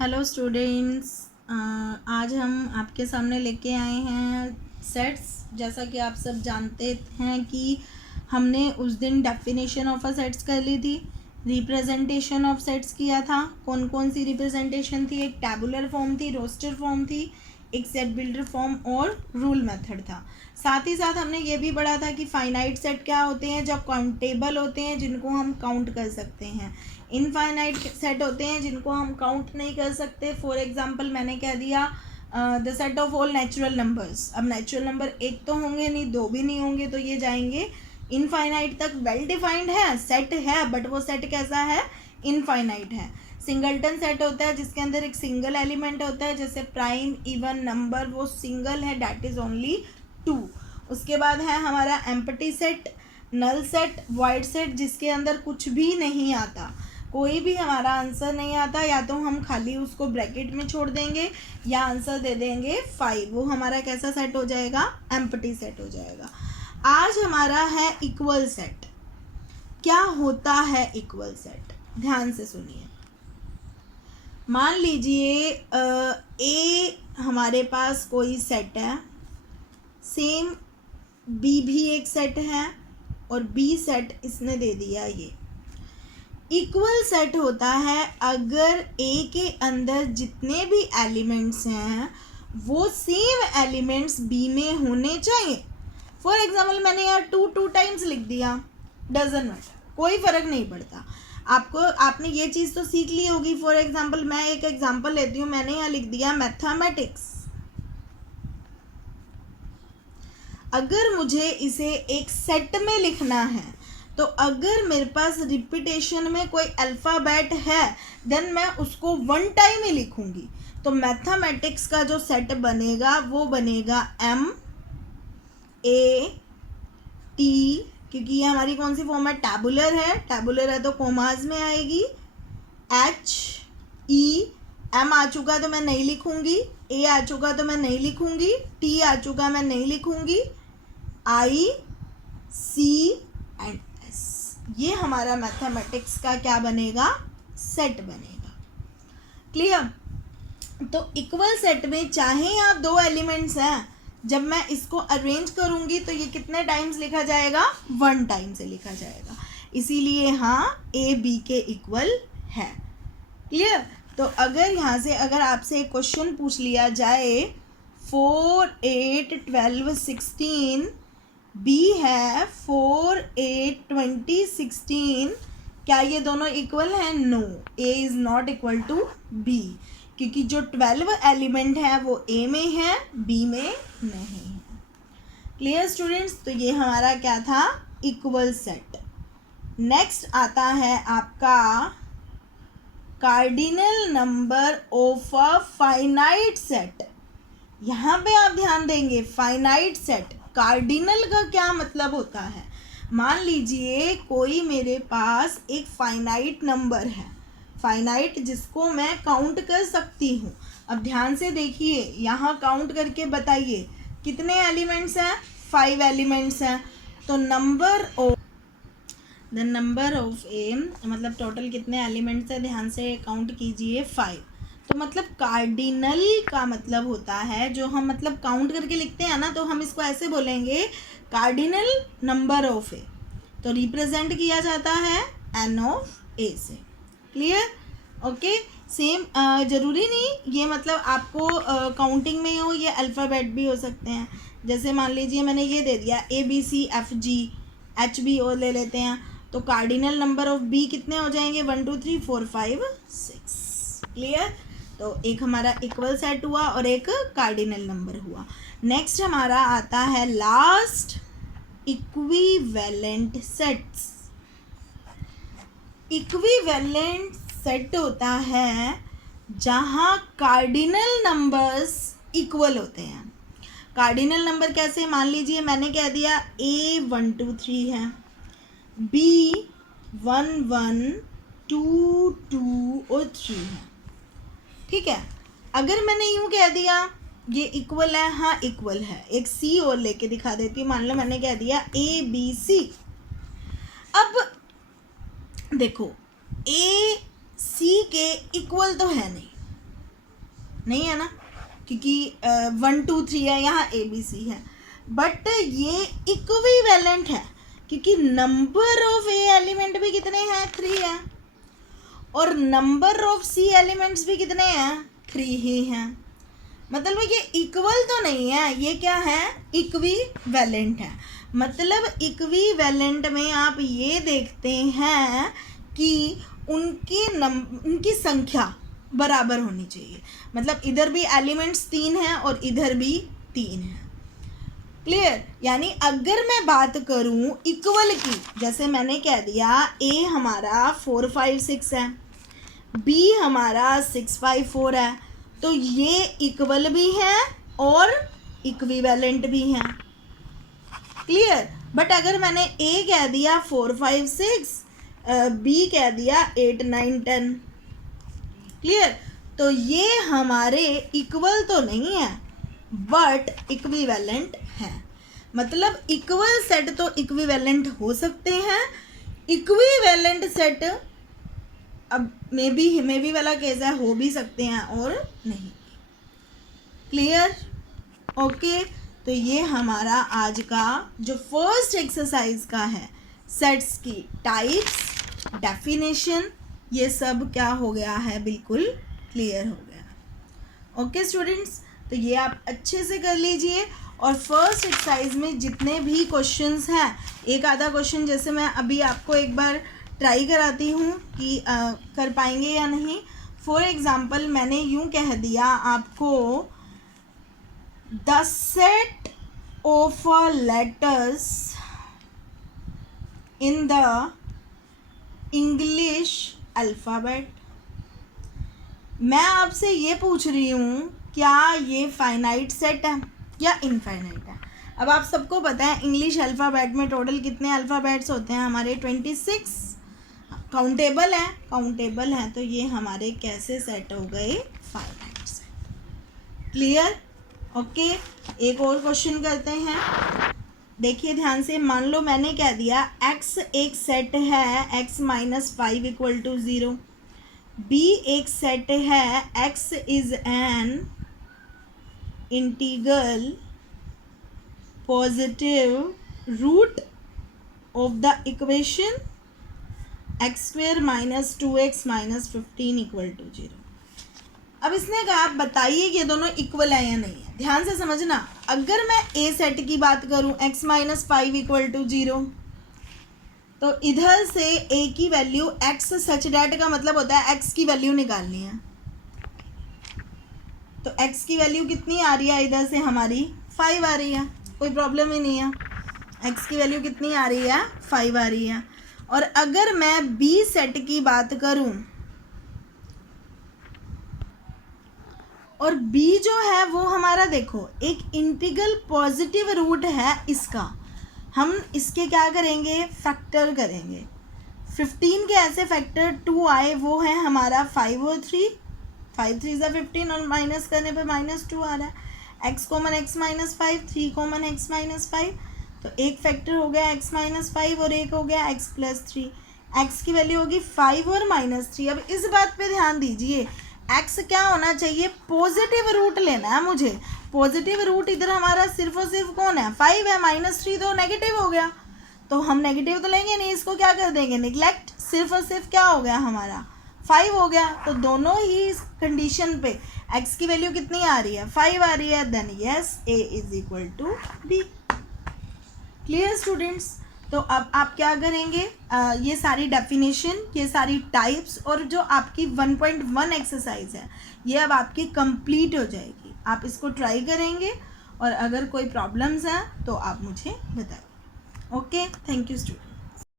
Hello students, आज हम आपके सामने लेके आए हैं सेट्स। जैसा कि आप सब जानते हैं कि हमने उस दिन डेफिनेशन ऑफ अ सेट्स कर ली थी, रिप्रेजेंटेशन ऑफ सेट्स किया था। कौन कौन सी रिप्रेजेंटेशन थी? एक टैबुलर फॉर्म थी, रोस्टर फॉर्म थी, एक सेट बिल्डर फॉर्म और रूल मेथड था। साथ ही साथ हमने ये भी पढ़ा था कि फाइनाइट सेट क्या होते हैं, जो काउंटेबल होते हैं, जिनको हम काउंट कर सकते हैं। इनफाइनाइट सेट होते हैं जिनको हम काउंट नहीं कर सकते। फॉर एग्जांपल मैंने कह दिया the set of all natural numbers. अब नेचुरल नंबर एक तो होंगे नहीं, दो भी नहीं होंगे, तो ये जाएंगे इनफाइनाइट तक। वेल डिफाइंड है, सेट है, बट वो सेट कैसा है? इनफाइनाइट है। सिंगलटन सेट होता है जिसके अंदर एक सिंगल एलिमेंट होता है, जैसे प्राइम इवन नंबर, वो सिंगल है, डैट इज ओनली 2। उसके बाद है हमारा empty set, null set, void set, जिसके अंदर कुछ भी नहीं आता, कोई भी हमारा आंसर नहीं आता, या तो हम खाली उसको ब्रैकेट में छोड़ देंगे या आंसर दे देंगे 5। वो हमारा कैसा सेट हो जाएगा? एम्प्टी सेट हो जाएगा। आज हमारा है इक्वल सेट। क्या होता है इक्वल सेट? ध्यान से सुनिए। मान लीजिए ए हमारे पास कोई सेट है, सेम बी भी एक सेट है और बी सेट इसने दे दिया। ये इक्वल सेट होता है अगर ए के अंदर जितने भी एलिमेंट्स हैं वो सेम एलिमेंट्स बी में होने चाहिए। फॉर एग्जाम्पल मैंने यहाँ 2 टाइम्स लिख दिया, डजन मैटर, कोई फ़र्क नहीं पड़ता। आपने ये चीज़ तो सीख ली होगी। फॉर एग्जाम्पल मैं एक एग्जाम्पल लेती हूँ, मैंने यहाँ लिख दिया मैथमेटिक्स। अगर मुझे इसे एक सेट में लिखना है तो अगर मेरे पास रिपीटेशन में कोई अल्फ़ाबेट है देन मैं उसको 1 टाइम ही लिखूंगी। तो मैथमेटिक्स का जो सेट बनेगा वो बनेगा M A T, क्योंकि ये हमारी कौन सी फॉर्म है? टैबुलर है। टैबुलर है तो कोमाज में आएगी। H E, M आ चुका तो मैं नहीं लिखूंगी, A आ चुका तो मैं नहीं लिखूंगी, T आ चुका मैं नहीं लिखूंगी, I C एंड S। ये हमारा मैथमेटिक्स का क्या बनेगा? सेट बनेगा। क्लियर? तो इक्वल सेट में चाहे यहाँ 2 एलिमेंट्स हैं, जब मैं इसको अरेंज करूँगी तो ये कितने टाइम्स लिखा जाएगा? 1 टाइम से लिखा जाएगा। इसीलिए हाँ ए बी के इक्वल है। क्लियर? तो अगर यहाँ से अगर आपसे एक क्वेश्चन पूछ लिया जाए 4 8 12 16, बी है 4 8 20 16, क्या ये दोनों इक्वल हैं? No, A is not equal to B, क्योंकि जो 12 एलिमेंट है वो ए में है, बी में नहीं है। Clear students? तो ये हमारा क्या था? Equal set. नेक्स्ट आता है आपका cardinal number of a finite set. यहाँ पे आप ध्यान देंगे, फाइनाइट सेट, कार्डिनल का क्या मतलब होता है? मान लीजिए कोई मेरे पास एक फाइनाइट नंबर है, फाइनाइट जिसको मैं काउंट कर सकती हूँ। अब ध्यान से देखिए, यहाँ काउंट करके बताइए कितने एलिमेंट्स हैं? 5 एलिमेंट्स हैं। तो द नंबर ऑफ ए, मतलब टोटल कितने एलिमेंट्स हैं? ध्यान से काउंट कीजिए, 5। तो मतलब कार्डिनल का मतलब होता है, जो हम मतलब काउंट करके लिखते हैं ना, तो हम इसको ऐसे बोलेंगे कार्डिनल नंबर ऑफ ए। तो रिप्रेजेंट किया जाता है एन ऑफ ए से। क्लियर? ओके। सेम ज़रूरी नहीं ये मतलब आपको काउंटिंग में हो, ये अल्फ़ाबेट भी हो सकते हैं। जैसे मान लीजिए मैंने ये दे दिया ABCFG HB और ले लेते हैं, तो कार्डिनल नंबर ऑफ बी कितने हो जाएंगे? 1 2 3 4 5 6। क्लियर? तो एक हमारा इक्वल सेट हुआ और एक कार्डिनल नंबर हुआ। नेक्स्ट हमारा आता है last, equivalent sets. Equivalent set होता है जहाँ कार्डिनल नंबर्स इक्वल होते हैं। कार्डिनल नंबर कैसे? मान लीजिए मैंने कह दिया A 1 2 3 है, B 1 1 2 2 और 3 है। ठीक है? अगर मैंने यूँ कह दिया ये इक्वल है, हाँ इक्वल है, एक C और लेके दिखा देती हूँ। मान लो मैंने कह दिया ABC। अब देखो A C के इक्वल तो है नहीं, नहीं है ना, क्योंकि 1 2 3 है, यहाँ ABC है, बट ये इक्विवेलेंट है क्योंकि नंबर ऑफ A एलिमेंट भी कितने हैं, 3 है, और नंबर ऑफ C एलिमेंट्स भी कितने हैं, 3 ही हैं। मतलब ये इक्वल तो नहीं है, ये क्या है, इक्विवेलेंट है। मतलब इक्विवेलेंट में आप ये देखते हैं कि उनकी संख्या बराबर होनी चाहिए। मतलब इधर भी एलिमेंट्स 3 हैं और इधर भी 3 हैं। क्लियर? यानी अगर मैं बात करूं इक्वल की, जैसे मैंने कह दिया A हमारा 4 5 6 है, B हमारा 6 5 4 है, तो ये इक्वल भी है और इक्विवेलेंट भी है। क्लियर? बट अगर मैंने A कह दिया 4 5 6, B कह दिया 8 9 10, क्लियर? तो ये हमारे इक्वल तो नहीं है बट इक्विवेलेंट है। मतलब इक्वल सेट तो इक्विवेलेंट हो सकते हैं, इक्विवेलेंट सेट अब मे बी वाला केस है, हो भी सकते हैं और नहीं। क्लियर? ओके, तो ये हमारा आज का जो फर्स्ट एक्सरसाइज का है, सेट्स की टाइप्स, डेफिनेशन, ये सब क्या हो गया है, बिल्कुल क्लियर हो गया। ओके स्टूडेंट्स, तो ये आप अच्छे से कर लीजिए। और फर्स्ट एक्सरसाइज में जितने भी क्वेश्चंस हैं, एक आधा क्वेश्चन जैसे मैं अभी आपको एक बार ट्राई कराती हूँ कि कर पाएंगे या नहीं। फॉर एग्जांपल मैंने यूँ कह दिया आपको, the set of letters in the English alphabet. मैं आपसे ये पूछ रही हूँ क्या ये फाइनाइट सेट है या इनफाइनाइट है। अब आप सबको पता है इंग्लिश अल्फ़ाबेट में टोटल कितने अल्फ़ाबेट्स होते हैं हमारे, 26 काउंटेबल है, तो ये हमारे कैसे सेट हो गए, फाइनाइट सेट। क्लियर? ओके, एक और क्वेश्चन करते हैं, देखिए ध्यान से। मान लो मैंने कह दिया x एक सेट है x - 5 = 0, b एक सेट है x is an integral positive root of the equation x² - 2x - 15 = 0। अब इसने कहा आप बताइए ये दोनों इक्वल है या नहीं है। ध्यान से समझना, अगर मैं ए सेट की बात करूं x - 5 = 0, तो इधर से a की वैल्यू x सच डैट का मतलब होता है x की वैल्यू निकालनी है। तो x की वैल्यू कितनी आ रही है, इधर से हमारी 5 आ रही है, कोई प्रॉब्लम ही नहीं है। x की वैल्यू कितनी आ रही है, 5 आ रही है। और अगर मैं b सेट की बात करूं, और b जो है वो हमारा देखो एक इंटीग्रल पॉजिटिव रूट है इसका, हम इसके क्या करेंगे, फैक्टर करेंगे। 15 के ऐसे फैक्टर 2 आए, वो है हमारा 5 और 3, 5 3 = 15 और माइनस करने पे -2 आ रहा है। x common x - 5, 3 common x - 5, तो एक फैक्टर हो गया x - 5 और एक हो गया x + 3। x की वैल्यू होगी 5 और -3। अब इस बात पे ध्यान दीजिए, x क्या होना चाहिए, पॉजिटिव रूट लेना है मुझे। पॉजिटिव रूट इधर हमारा सिर्फ और सिर्फ कौन है, 5 है, -3 तो नेगेटिव हो गया, तो हम नेगेटिव तो लेंगे नहीं, इसको क्या कर देंगे, निगलेक्ट। सिर्फ और सिर्फ क्या हो गया हमारा, 5 हो गया। तो दोनों ही कंडीशन पे x की वैल्यू कितनी आ रही है, 5 आ रही है, then yes a = b। Clear students? तो अब आप क्या करेंगे, ये सारी डेफिनेशन, ये सारी टाइप्स और जो आपकी 1.1 एक्सरसाइज है, ये अब आपकी कंप्लीट हो जाएगी। आप इसको ट्राई करेंगे और अगर कोई प्रॉब्लम्स हैं तो आप मुझे बताइए। Okay, thank you student.